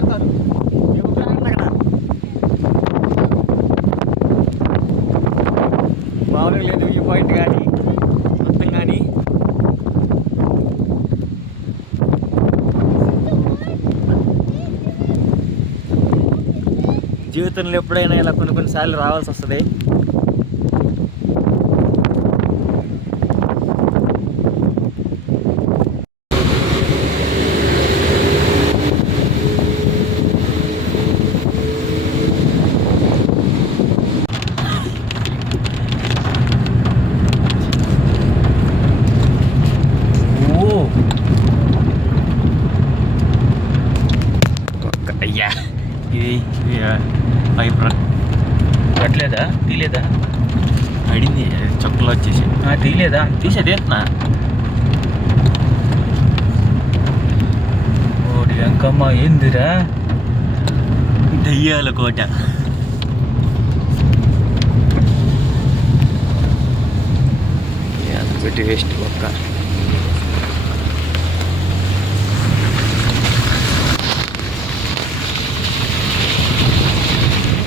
ఆడతారు అక్కడ మామూలుగా లేదు వ్యూ పాయింట్ కానీ మొత్తం కానీ. జీవితంలో ఎప్పుడైనా ఇలా కొన్నిసార్లు రావాల్సి వస్తుంది. అయ్యా ఇది పైప్ పట్టలేదా? తీలేదా? అడింది చొక్కలు వచ్చేసి. తీలేదా? తీసేది ఏంటన్నా? ఓడి వెంకమ్మ ఏందిరా? దయ్యాల కోట. పెట్టి వేస్ట్ ఒక్క.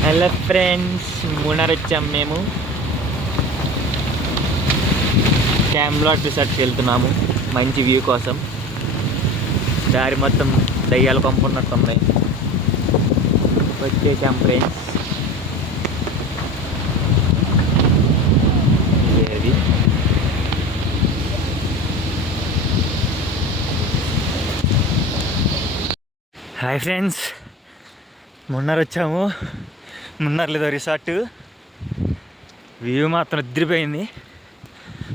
హలో ఫ్రెండ్స్, మున్నార్ వచ్చాము మేము. క్యామ్లాట్ రిసార్ట్కి వెళ్తున్నాము మంచి వ్యూ కోసం. దారి మొత్తం దయ్యాలు పంపున్నట్టున్నాయి. వచ్చేసాం ఫ్రెండ్స్. ఇది హాయ్ ఫ్రెండ్స్, మున్నార్ వచ్చాము. మున్నార్ లేదో రిసార్ట్. వ్యూ మాత్రం ఎదిరిపోయింది.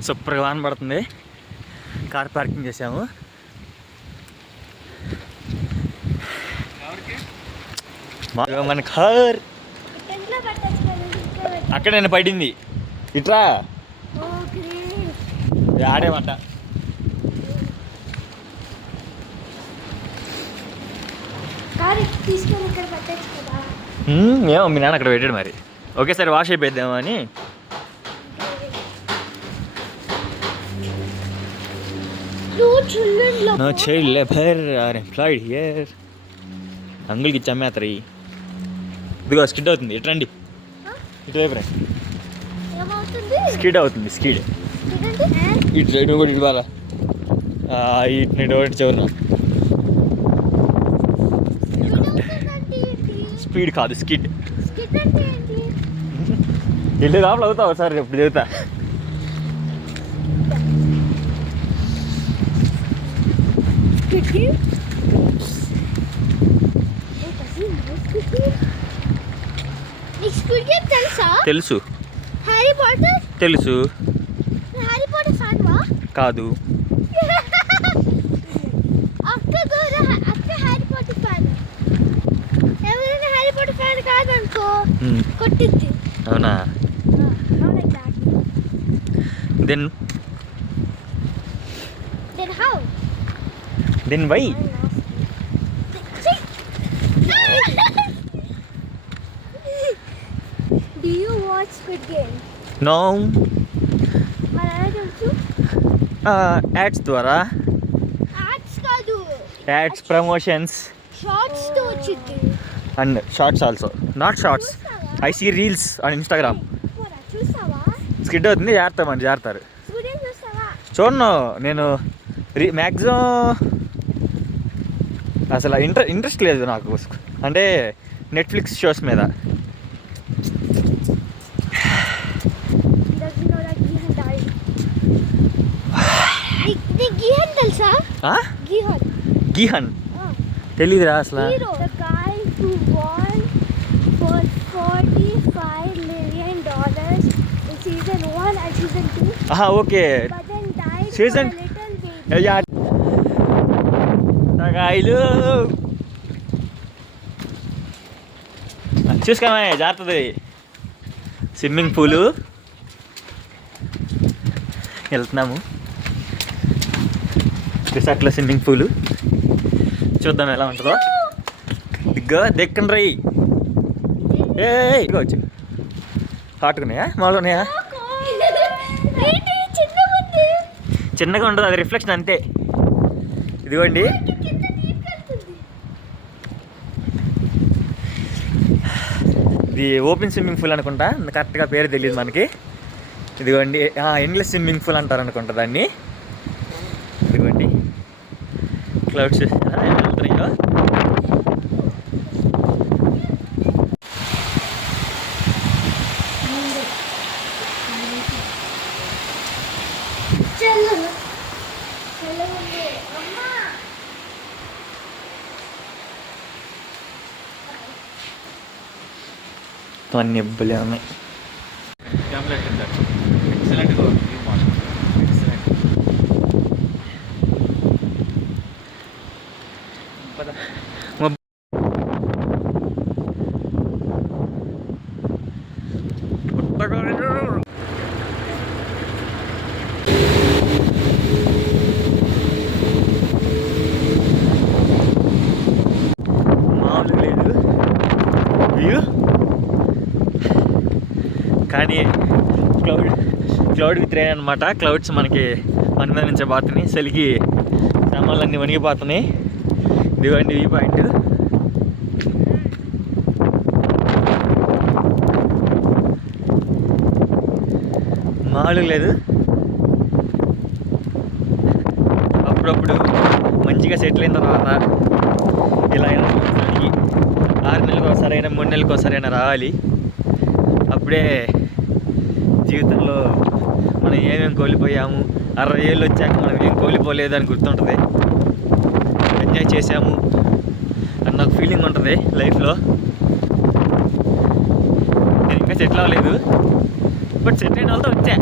సూపర్గా వాన పడుతుంది. కార్ పార్కింగ్ చేసాము. మన కార్ అక్కడ నేను పడింది. ఇట్రా ఆడేమాట. ఏమో మీ నాన్న అక్కడ పెట్టాడు మరి. ఒకేసారి వాష్ అయిపోద్దామో అని. No child labor are employed here. అంగుల్కి ఇచ్చామేతరి. ఇదిగో స్కిడ్ అవుతుంది. ఇటు రండి, ఇటువైపు రండి. స్కిడ్ అవుతుంది. స్కిడ్ ఇటు సైడ్ కూడా ఇటు బాగా ఇటు ఒకటి చివరిన. స్పీడ్ కాదు, స్కిడ్. వెళ్ళి లోపల అవుతావు సార్, ఎప్పుడు చెబుతా. తెలుసు తెలుసు. కాదు అవునా? Then why? Do you watch Squid Game? No. తెలుసు. యాడ్స్ ద్వారా. యాడ్స్ కాదు, యాడ్స్, ప్రమోషన్స్, షార్ట్స్ తో వచ్చింది. And shorts also. Not shorts, I see reels on Instagram. చూసావా? స్కిడ్ అవుతుంది. జారుతామని జారుతారు. చూసావా? చూడను నేను. మ్యాక్సిమం అసలు ఇంట్రెస్ట్ లేదు నాకు, అంటే నెట్ఫ్లిక్స్ షోస్ మీద. గీహన్ తెలీదురా అసలు. ఓకే, సీజన్ చూసుకోమే జాగ్రత్తది. స్విమ్మింగ్ పూలు వెళ్తున్నాము. రిసార్ట్లో స్విమ్మింగ్ పూలు చూద్దాం ఎలా ఉంటుందో. దెక్కండి రై. ఇదిగో వచ్చి హాట్గా ఉన్నాయా, మామూలుగా ఉన్నాయా? చిన్నగా ఉండదు, అది రిఫ్లెక్షన్ అంతే. ఇదిగోండి ఇది ఓపెన్ స్విమ్మింగ్ పూల్ అనుకుంటా, కరెక్ట్గా పేరు తెలియదు మనకి. ఇదిగోండి ఎండ్లెస్ స్విమ్మింగ్ పూల్ అంటారు అనుకుంటా దాన్ని. ఇదిగోండి క్లౌడ్స్ వెళ్తున్నాయో. చల్లగా చల్లగా ఉంది అమ్మా. అన్ని ఇబ్బలే ఉన్నాయి. ఎక్సలెంట్గా ఉంది వ్యూ మాత్రం. ఎక్సలెంట్. మామూలుగా లేదు వ్యూ, కానీ క్లౌడ్ విత్ రెయిన్ అనమాట. క్లౌడ్స్ మనకి మన మీద నుంచే పోతున్నాయి, చలికి సామాన్లన్నీ వణిగిపోతున్నాయి. ఇదిగోండి వ్యూ పాయింట్. మామూలుగా లేదు. అప్పుడప్పుడు మంచిగా సెటిల్ అయిన తర్వాత ఇలా అయినా 6 నెలలకు ఒకసారైనా 3 నెలలకు ఒకసారైనా రావాలి. అప్పుడే జీవితంలో మనం ఏమేమి కోల్పోయాము, 60 ఏళ్ళు వచ్చాక మనం ఏం కోల్పోలేదు అని గుర్తుంటుంది. ఎంజాయ్ చేసాము అన్న ఒక ఫీలింగ్ ఉంటుంది లైఫ్లో. నేను ఇంకా సెటిల్ అవ్వలేదు, బట్ సెటిల్ అయిన వాళ్ళతో వచ్చా.